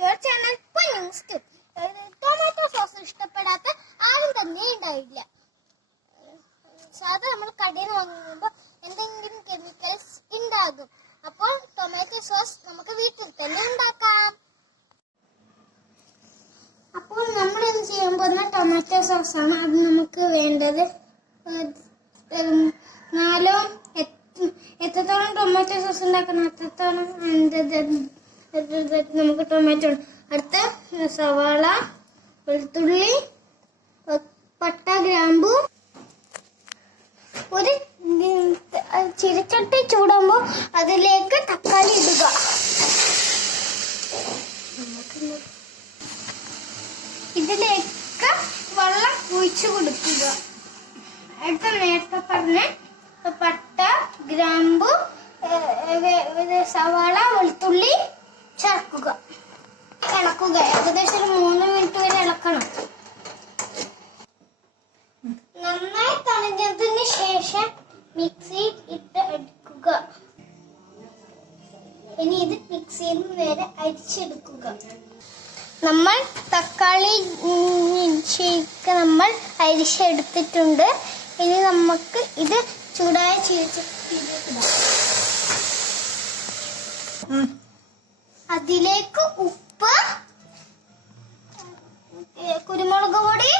To അവർ channel Ponnoos tip. Tomato sauce ഇഷ്ടപ്പെടാത്ത ആരും തന്നെ ഉണ്ടാവില്ല. സാധാരണ നമ്മൾ കടയിൽ നിന്ന് വാങ്ങുമ്പോൾ എന്തെങ്കിലും കെമിക്കൽസ് ഉണ്ടാകും. അപ്പോൾ ടൊമാറ്റോ സോസ് നമുക്ക് വീട്ടിൽ തന്നെ ഉണ്ടാക്കാം. അപ്പോൾ നമ്മൾ എന്ത് ചെയ്യാൻ പോകുന്ന ടൊമാറ്റോ സോസ് ആണ്. അത് നമുക്ക് വേണ്ടത് എത്രത്തോളം ടൊമാറ്റോ സോസ് ഉണ്ടാക്കണം അത്രത്തോളം നമുക്ക് ടൊമാറ്റോ. അടുത്ത സവാള, വെളുത്തുള്ളി, പട്ട, ഗ്രാമ്പു. ഒരു ചീനച്ചട്ടി ചൂടാകുമ്പോൾ അതിലേക്ക് തക്കാളി ഇടുക. ഇതിലേക്ക് വെള്ളം ഒഴിച്ചു കൊടുക്കുക. അടുത്ത നേരത്തെ പറഞ്ഞ പട്ട, ഗ്രാമ്പു, സവാള, വെളുത്തുള്ളി ചേർക്കുക. ഇളക്കുക. ഏകദേശം 3 മിനിറ്റ് വരെ ഇളക്കണം. നന്നായി തണിഞ്ഞതിന് ശേഷം മിക്സിയിൽ ഇട്ട് അടിക്കുക. ഇനി ഇത് മിക്സിയിൽ നേരെ അരിച്ചെടുക്കുക. നമ്മൾ തക്കാളി ഷേക്ക് നമ്മൾ അരിച്ചെടുത്തിട്ടുണ്ട്. ഇനി നമുക്ക് ഇത് ചൂടായ ചീനച്ചട്ടിയിലേക്ക് അതിലേക്ക് ഉപ്പ്, കുരുമുളക് പൊടി,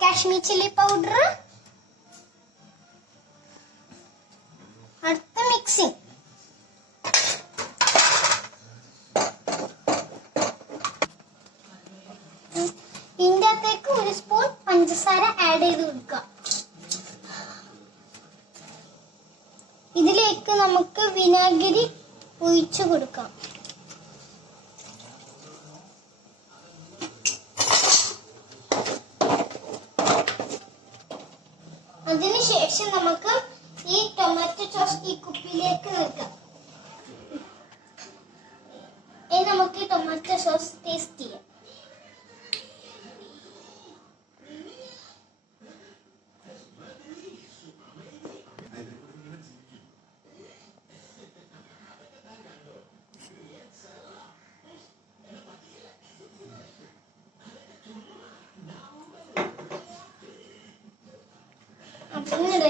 കാശ്മീർ ചില്ലി പൗഡർ, അടുത്ത മിക്സിംഗ്. ഇതിൻ്റെ അകത്തേക്ക് 1 സ്പൂൺ പഞ്ചസാര ആഡ് ചെയ്ത് കൊടുക്കുക. ഇതിലേക്ക് നമുക്ക് വിനാഗിരി ഒഴിച്ചു കൊടുക്കാം. അതിനുശേഷം നമുക്ക് ഈ ടൊമാറ്റോ സോസ് ഈ കുപ്പിയിലേക്ക് വെക്കാം. ഇനി നമുക്ക് ടൊമാറ്റോ സോസ് ടേസ്റ്റ് ചെയ്യാം.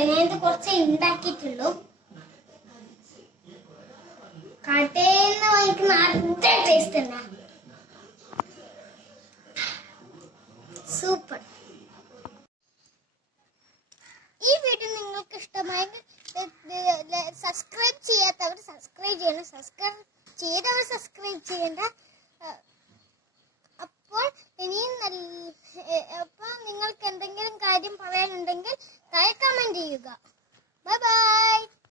ഞാനിത് കുറച്ച് ഉണ്ടാക്കിയിട്ടുള്ളൂ. കടയിൽ നിന്ന് വാങ്ങിക്കുന്ന അതേ ടേസ്റ്റ് തന്നെ. സൂപ്പർ. ഈ വീഡിയോ നിങ്ങൾക്ക് ഇഷ്ടമായെങ്കിൽ സബ്സ്ക്രൈബ് ചെയ്യാത്തവർ സബ്സ്ക്രൈബ് ചെയ്യണം. സബ്സ്ക്രൈബ് ചെയ്തവർ സബ്സ്ക്രൈബ് ചെയ്യണ്ട. അപ്പോൾ ഇനിയും